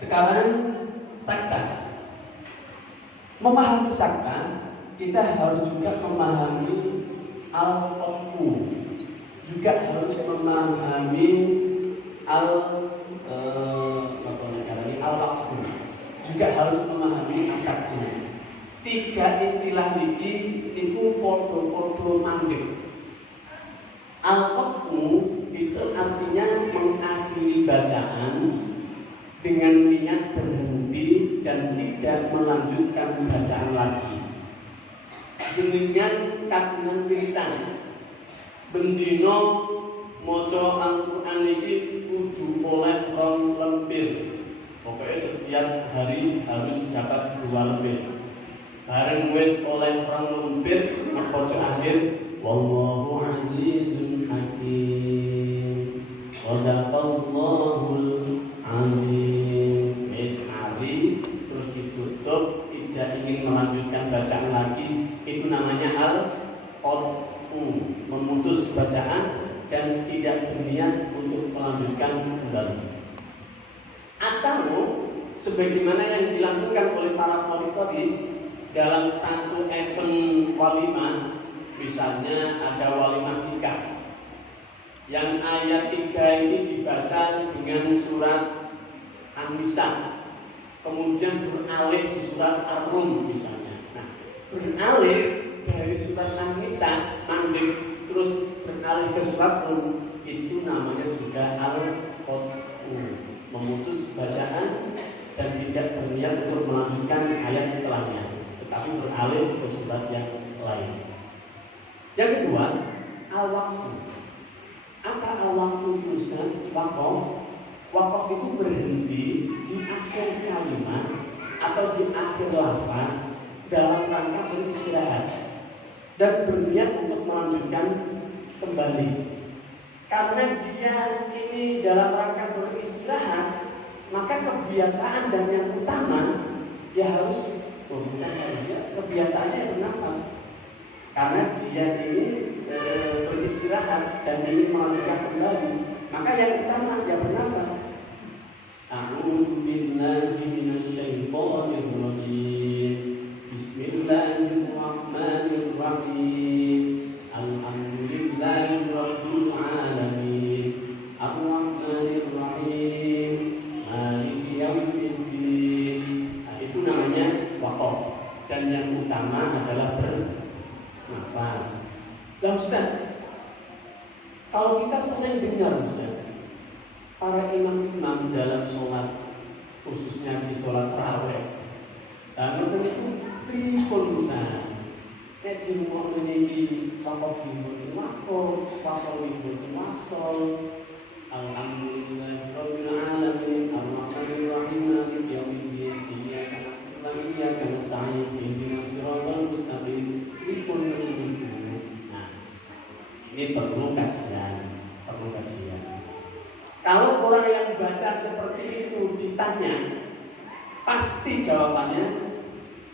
Sekarang sakta. Memahami sakta, kita harus juga memahami al-qat'u, juga harus memahami al-waqfu, juga harus memahami asaktu. Tiga istilah niki itu podo-podo mandek. Al-qat'u itu artinya mengakhiri bacaan dengan niat berhenti dan tidak melanjutkan bacaan lagi. Jenengan kagungan wiritan bendino maca Al-Qur'an iki kudu oleh 2 lembar. Pokoknya setiap hari harus dapat 2 lembar. Bareng wis oleh 2 lembar maca akhir wallahu azizun hakim. Shadaqallahul azim. Wis hari terus ditutup, tidak ingin melanjutkan bacaan lagi, itu namanya al-qat'u, memutus bacaan dan tidak berniat untuk melanjutkan kembali. Atau sebagaimana yang dilakukan oleh para qori dalam satu event walimah, misalnya ada walimah nikah yang ayat 3 ini dibaca dengan surat An-Nisa, kemudian beralih di surat Ar-Rum misalnya. Nah, beralih dari surat An-Nisa mandek terus beralih ke surat Rum, itu namanya juga al-qat'u, memutus bacaan dan tidak berniat untuk melanjutkan ayat setelahnya, tetapi beralih ke surat yang lain. Yang kedua, al-waqfu. Apa al-waqfu itu? Waqaf. Waqaf itu berhenti di akhir kalimat atau di akhir lafaz dalam rangka beristirahat dan berniat untuk melanjutkan kembali. Karena dia ini dalam rangka beristirahat, maka kebiasaan dan yang utama dia harus kebiasaannya bernafas. Karena dia ini beristirahat dan ingin melanjutkan kembali, maka yang utama dia bernafas. A'udzu billahi minasyaitonir rajim. Bismillahirrahmanirrahim. Alhamdulillahi rabbil alamin. Ar-rahmanir rahim. Maliki yaumiddin. Nah, itu namanya waqaf. Dan yang utama adalah bernafas. Lah Ustaz, kalau kita sering dengar Ustaz, para imam-imam dalam sholat, khususnya di sholat tarawih, nonton itu pripun Ustaz? Nek di rumah ini waqaf di waqaf, wasol di wasol. Alhamdulillah rabbil alamin, ar-rahmanir rahim, maliki yaumiddin, iyyaka na'budu wa iyyaka nasta'in, ihdinas siratal mustaqim. Pripun niku? Ini perlu kajian. Kalau orang yang baca seperti itu ditanya, pasti jawabannya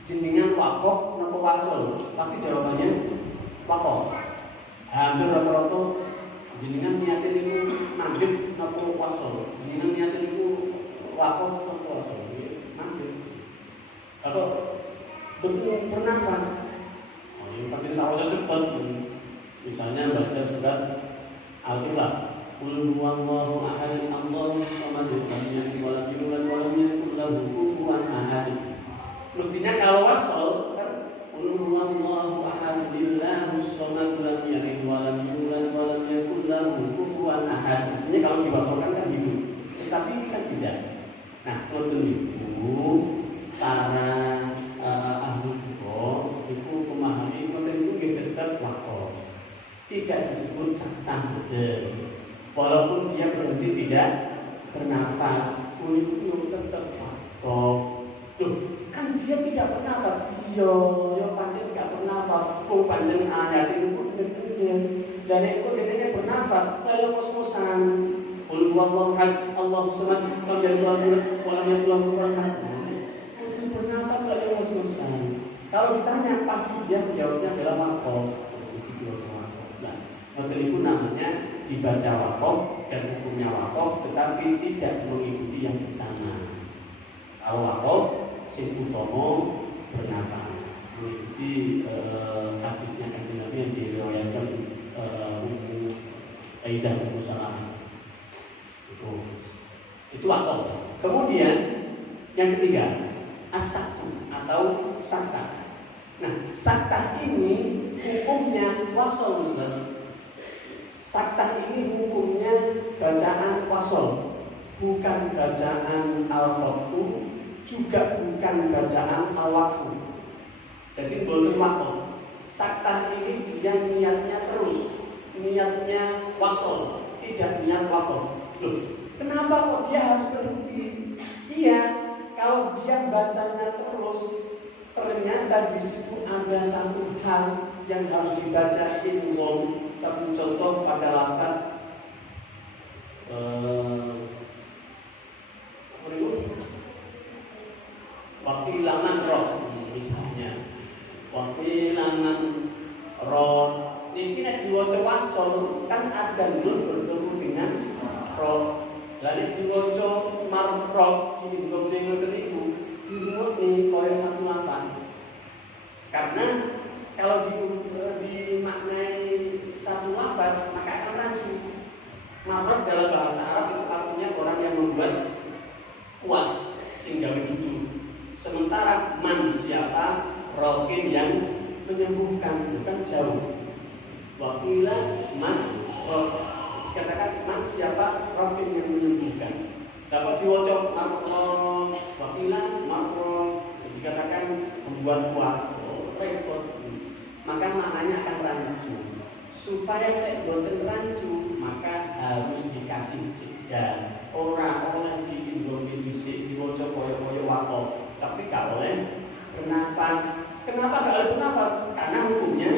jenengan waqaf napa wasol? Pasti jawabannya waqaf. Hampir rata-rata jenengan niate niku mandeg napa wasol? Jenengan niate niku waqaf napa wasol? Mandeg. Kalau betul bernafas, yang penting tahunya cepat. Misalnya baca surat Al-Ikhlas, Qul huwallahu ahad, Allahus samad, lam yalid walam yulad walam yakul lahu kufuwan ahad. Mestinya kalau wasol kan Qul huwallahu ahad, Allahus samad, lam yalid walam yulad walam yakul lahu kufuwan ahad. Mestinya kalau diwasolkan kan hidup. Tetapi kan tidak. Nah, ngoten niku para ahli fikih itu memahami ngoten niku nggih tetep waqaf. Tidak disebut sakta betul, walaupun dia berhenti tidak bernafas, kulit tetap waqaf. Loh, kan dia tidak bernafas. Iya, ya pancen tidak bernafas. Oh, pancen ayat itu bener-bener. Dan itu dia bernafas, lalu kos-kosan. Qul huwallahu ahad, Allahus samad, lam yalid walam yakul lahu kufuwan ahad. Itu bernafas lalu kos-kosan. Kalau ditanya pasti dia menjawabnya adalah waqaf. Maka itu namanya dibaca waqaf dan hukumnya waqaf, tetapi tidak mengikuti yang utama. Kalau wakof sing utama bernafas. Mengikuti hadisnya Kanjeng Nabi yang diriwayatkan Ummu Aidah Ummu Salamah. Itu wakof. Kemudian yang ketiga as-saktu atau sakta. Nah, sakta ini hukumnya wasol, Ustaz. Sakta ini hukumnya bacaan wasol, bukan bacaan al-qattu, juga bukan bacaan al-waqfu. Jadi boleh wakof. Sakta ini dia niatnya terus, niatnya wasol, tidak niat wakof. Loh, kenapa kok dia harus berhenti? Iya, kalau dia bacanya terus, ternyata di situ ada satu hal yang harus dibaca idgham. Satu contoh pada lafaz wakilangan roh, misalnya wakilangan roh. Ini kira diwaca wasol kan ada nun bertemu dengan roh. Lalu diwaca marroh di idgham niku disebut nih koyo satu lafaz. Karena kalau dimaknai satu lafaz maka akan rancu. Marroh dalam bahasa Arab itu artinya orang yang membuat kuat sehingga begitu. Sementara man siapa, rokin yang menyembuhkan, bukan jauh. Wakila man roh, dikatakan man siapa, rokin yang menyembuhkan. Dapat diwaca marroh, wakila marroh, dikatakan membuat kuat. Repot, maka maknanya akan rancu. Supaya cek boten rancu, maka harus dikasih jeda. Ora oleh diindhomi dhisik diwaca kaya-kaya wakof, tapi gak oleh bernafas. Kenapa gak boleh bernafas? Karena hukumnya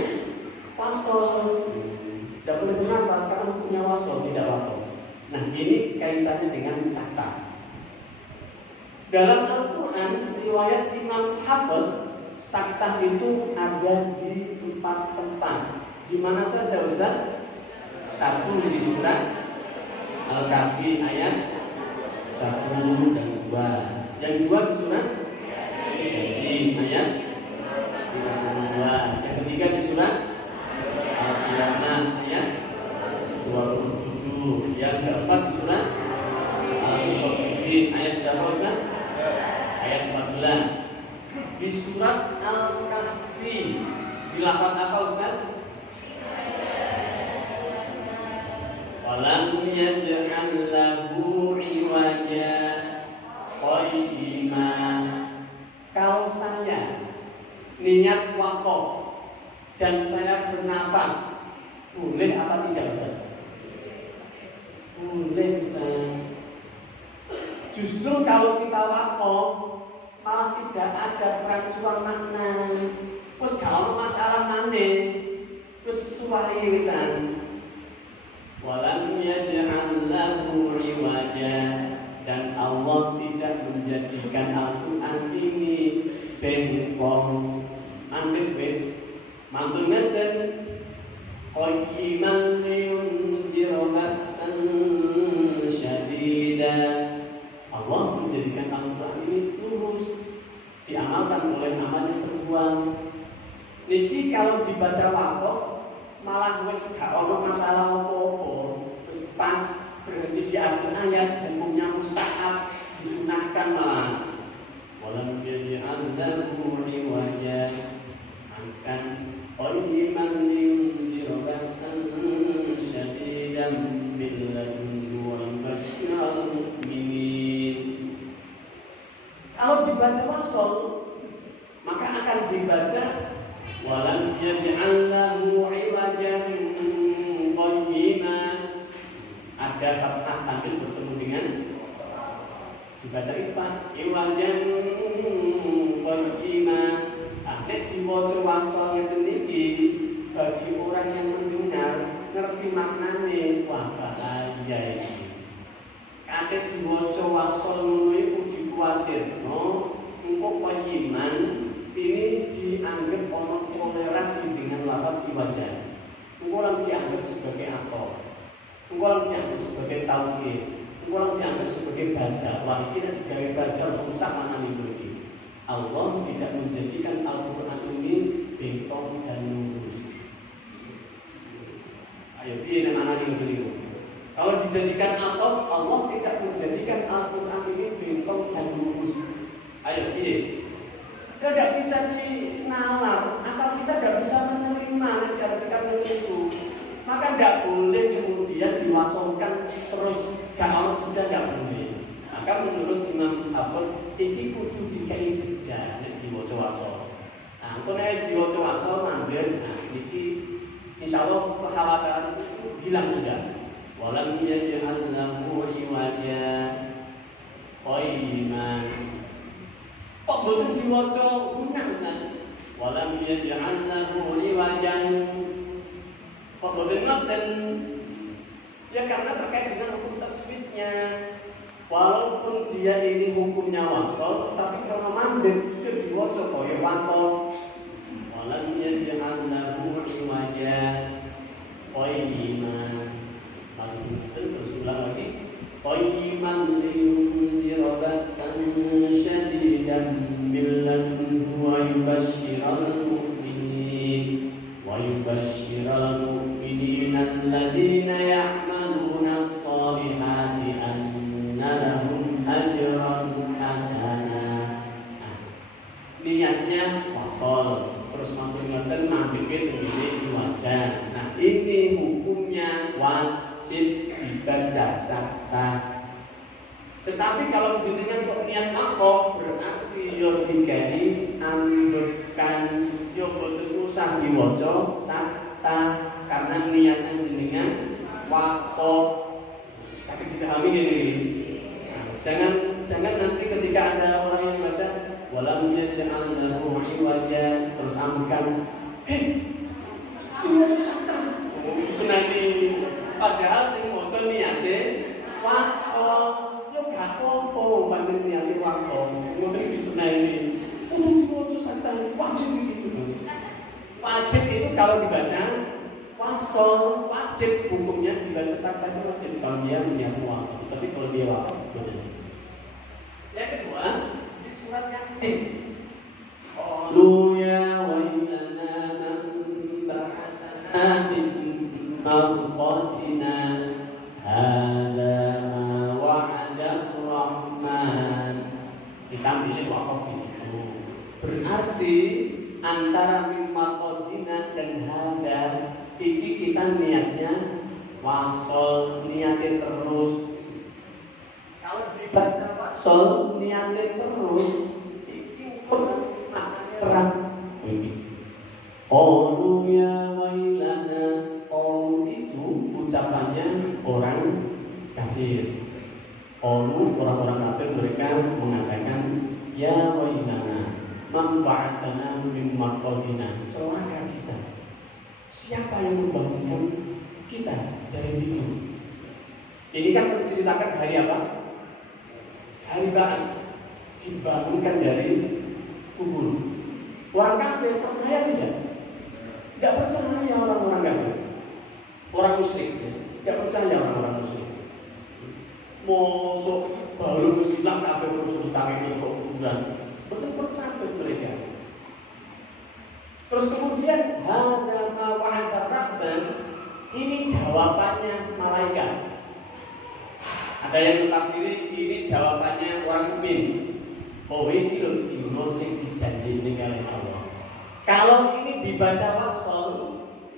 wasol. Gak boleh bernafas karena hukumnya wasol, tidak wakof. Nah, ini kaitannya dengan sakta. Dalam Al-Quran, riwayat Imam Hafiz, sakta itu ada di 4 tempat. Di mana saja, Ustaz? 1 di surat Al-Kahfi ayat 1 dan 2. Yang 2 di surat Yasin ayat 52. Yang ketiga di surat Al-Qiyamah ayat 27. Yang keempat di surat Al-Mutaffifin ayat berapa, Ustaz? Ayat 14. Di surat Al-Kahfi di lafaz apa, Ustaz? Walam yaj'al lahu iwaja qayyima. Kalau saya niat wakof dan saya bernafas, boleh apa tidak, Ustaz? Boleh, Ustaz. Justru kalau kita wakof malah tidak ada perancuan makna. Wes gak ono masalah maneh. Wes sesuai wisan. Walam yaj'al lahu iwaja, dan Allah tidak menjadikan Al-Qur'an ini bengkong. Ambil wis mantun ngeten qayyiman liyunzira ba'san syadida. Allah menjadikan Al-Quran ini lurus, diamalkan oleh amal yang terbuang. Niki kalau dibaca wakof malah wes gak ono masalah apa-apa. Terus pas berhenti di akhir ayat, hukumnya mustahab, disunahkan malah. Walam yaj'al lahu iwaja, akan qayyiman liyunzira ba'san syadidan min ladunhu wa yubashshiral mu'minin. Kalau dibaca wasol, maka akan dibaca walam yaj'al lahu iwajan qayyima. Ada fathah tampil bertemu dengan dibaca ikhfa iwajan qayyima. Nek diwaca wasol ngeten iki bagi orang yang mendengar ngerti maknane, wah bahaya iki. Kate diwaca wasol ngono iku dikuwatirno engko qayyiman ini dianggap ono toleransi dengan lafaz iwajan. Engko lan dianggap sebagai atof. Engko lan dianggap sebagai taukid. Engko lan dianggap sebagai badal. Wah iki nek digawe badal rusak maknane Allah tidak menjadikan Al-Quran ini bengkok dan lurus. Ayo, piye nang ana niku. Kalau dijadikan atof, Allah tidak menjadikan Al-Quran ini bengkok dan lurus. Ayo, piye? Tidak bisa dinalar, akal kita tidak bisa menerima diartikan itu. Maka tidak boleh kemudian diwasongkan terus kalau sudah tidak boleh. Maka menurut Imam Hafiz, iki kudu dikai jeda nek diwaca wasol. Nah, engko nek wis diwaca wasol ngambil, nah iki insyaallah kekhawatiran itu hilang sudah. Walam yaj'al lahu iwaja qayyiman. Kok boten diwaca guna Ustaz? Walam yaj'al lahu iwajan. Kok boten ngoten? Ya karena terkait dengan hukum tajwidnya. Walaupun dia ini hukumnya wasol, tapi karena mandek itu diwaca kaya waqaf. Walam yaj'al lahu iwaja qayyiman. Terus ulang lagi. Qayyiman liyunzira ba'san syadidan min ladunhu wa yubashshiral mu'minina alladhina ya'maluna as-salihati anna lahum ajran hasana. Niatnya wasol, terus matur-matur mandeke tegese wajah. Nah, ini hukumnya wajib dibaca sakta. Tetapi kalau jenengan kok niat makof, berarti yo dikai ambekan, yo boten usah diwaca sakta karena niatnya jenengan wakof. Sakit dipahami ini. Nah, jangan nanti ketika ada orang yang baca walam yaj'al lahu iwaja terus ambekan, diwaca sakta. Itu nanti padahal sing maca niate wakof. Gak apa-apa pancen niate wakof. Ngoten disunahne. Kudu diwaca sakta wajib iki. Wajib itu kalau dibaca wasol, wajib hukumnya dibaca sakta itu wajib kalau dia niat wasol. Tapi kalau dia wakof betul. Yang kedua, di surat Yasin. Qalu ya wailana man ba'athana min marqatina hadza kita pilih wakaf di situ. Berarti antara mimma qadina dan hada iki kita niatnya wasol, niatnya terus. Kalau dibaca wasol, niatnya terus, iki maknanya qalu ya wailana. Qalu itu ucapannya orang kafir. Qalu orang-orang kafir mereka mengatakan ya wailana man ba'athana min marqadina. Celaka kita. Siapa yang membangunkan kita dari tidur? Ini kan menceritakan hari apa? Hari Ba'ats, dibangunkan dari kubur. Orang kafir percaya tidak? Tidak percaya orang-orang kafir. Orang musyrik tidak percaya orang-orang musyrik. Mosok baru Islam kabeh terus ditangi itu kuburan. Betul percaya mereka. Terus kemudian hadza ma wa'ada rahman, ini jawabannya malaikat. Ada yang tafsiri ini jawabannya orang mukmin. Oh iki lho dino sing dijanjini kali Allah. Kalau ini dibaca wasol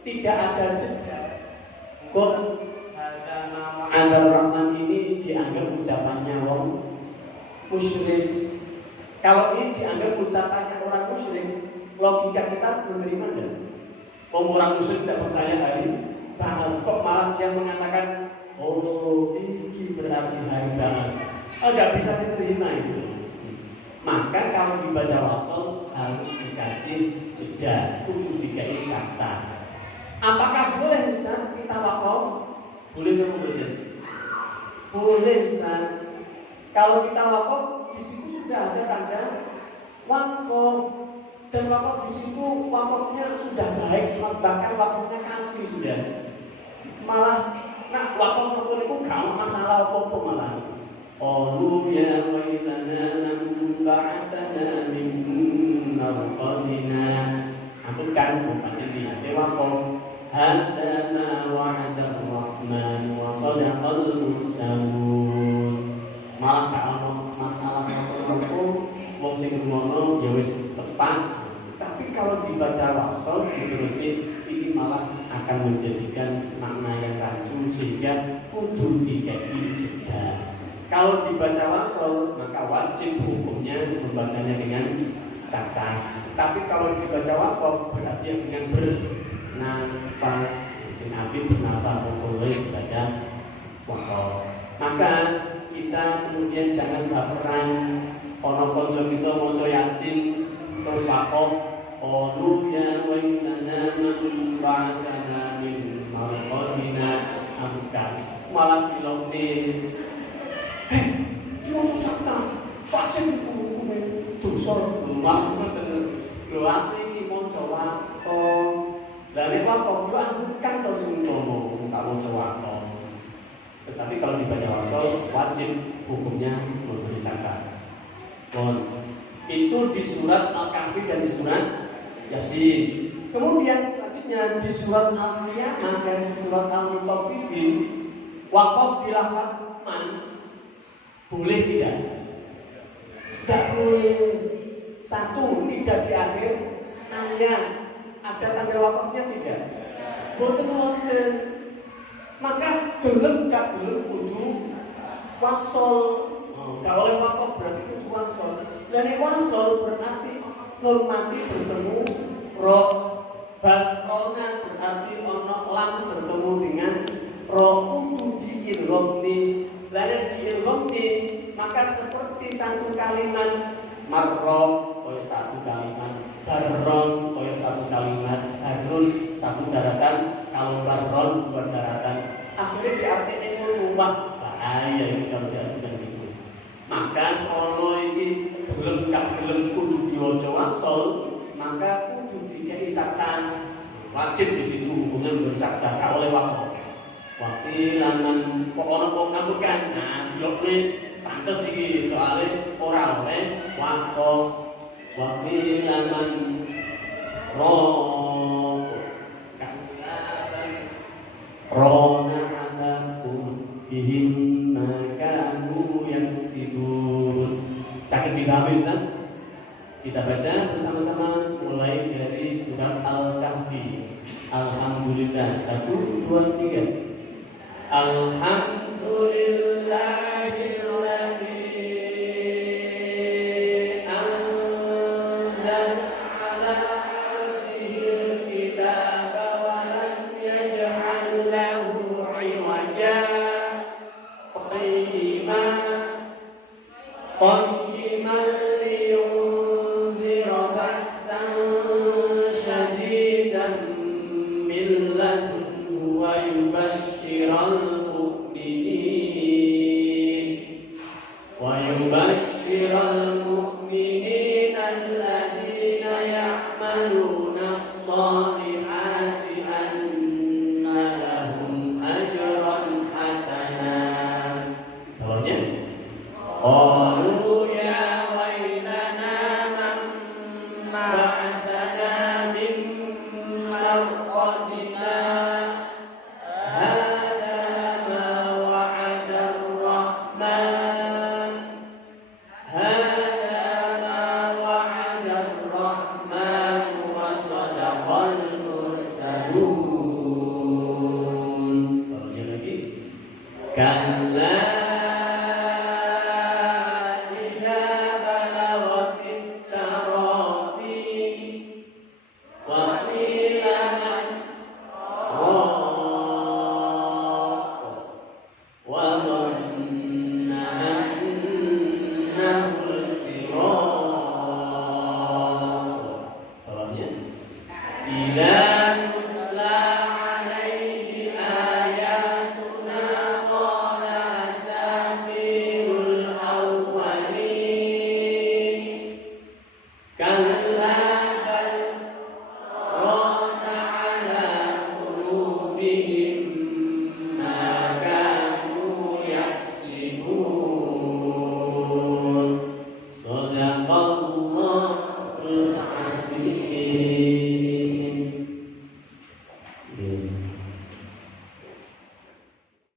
tidak ada jeda. Kok Ada Rahman ini dianggap ucapannya orang musyrik. Kalau ini dianggap ucapannya orang musyrik, logika kita menerima enggak? Orang musyrik tidak percaya hari Ba'ats, kok malah dia mengatakan, oh ini berarti hari Ba'ats. Oh, tidak bisa diterima itu. Maka kalau dibaca wasol harus dikasih jeda, kudu dikai sakta. Apakah boleh Ustaz kita wakaf? Boleh atau tidak? Boleh Ustaz. Kalau kita wakaf di situ sudah ada tanda wakaf, dan wakaf di situ wakafnya sudah baik, bahkan wakafnya kafi sudah. Malah, nak wakaf nopo itu gak masalah apa-apa malah. Qalu ya wailana man ba'athana min marqadina. Aku kan pancen niate waqaf. Hadza ma wa'ada ar-rahman wa sadaqal mursalun. Malah gak ono masalah apa-apa, wong sing ngono ya wis tepat. Tapi kalau dibaca wasol dituruti ini malah akan menjadikan makna yang rancu sehingga kudu dikai jeda. Kalau dibaca wasol maka wajib hukumnya membacanya dengan sakta. Tapi kalau dibaca waqaf berarti yang dengan bernafas. Sing api bernafas boleh dibaca waqaf. Maka kita kemudian jangan baperan ono kanca kita maca Yasin terus waqaf. Qalu ya wailana man ba'athana min marqadina amkan. Malah bilokne cuma sakta baca buku-buku dosa malah ngoten lho aku iki maca waqaf. Lah nek waqaf yo aku kan to sing ngomong tak maca waqaf. Tetapi kalau dibaca wasol wajib hukumnya memberi zakat. Itu di surat Al-Kahfi dan di surat Yasin. Kemudian selanjutnya di surat Al-Qiyamah dan di surat Al-Mutaffifin waqaf dilafaz man. Boleh tidak? Tidak boleh. Satu, tidak di akhir ayat. Ada tanda wakafnya tidak? Boten-boten. Maka gelem gak gelem kudu wasol. Gak oleh wakaf berarti kudu wasol. Dan wasol berarti normatif bertemu ro. Balkona berarti ono lam bertemu dengan ro kudu diilghamni. Lalu diilghamni maka seperti satu kalimat marro koyo satu kalimat, barron koyo satu kalimat, harun satu daratan, kalau barron dua daratan. Akhirnya diartikan rumah bahaya ini kalau diartikan itu. Maka kalau ini gelem gak gelem kudu diwaca wasol, maka kudu dikai sakta. Wajib di situ hukumnya bersakta gak oleh wakaf. Wakilanan kok ana kok ngambekan. Nah, dilokne pantes iki soalnya ora oleh wakaf. Wakilanan roh kalaban rona adakum bihim makanu yaksibun. Sakit dipahami Ustaz? Kita baca bersama-sama mulai dari surat Al-Kahfi. Alhamdulillah 1, 2, 3. Alhamdulillahilladzi anzal ala abdihil kitaba wa lam yaj'al lahu 'iwaja qayyiman liyunzira ba'san shadidan min ladunhu wa yubashshiral mu'minin alladhina ya'maluna as-salihati anna lahum ajran hasanan. Bawahnya qalu ya wailana man ba'athana min marqadina. Kan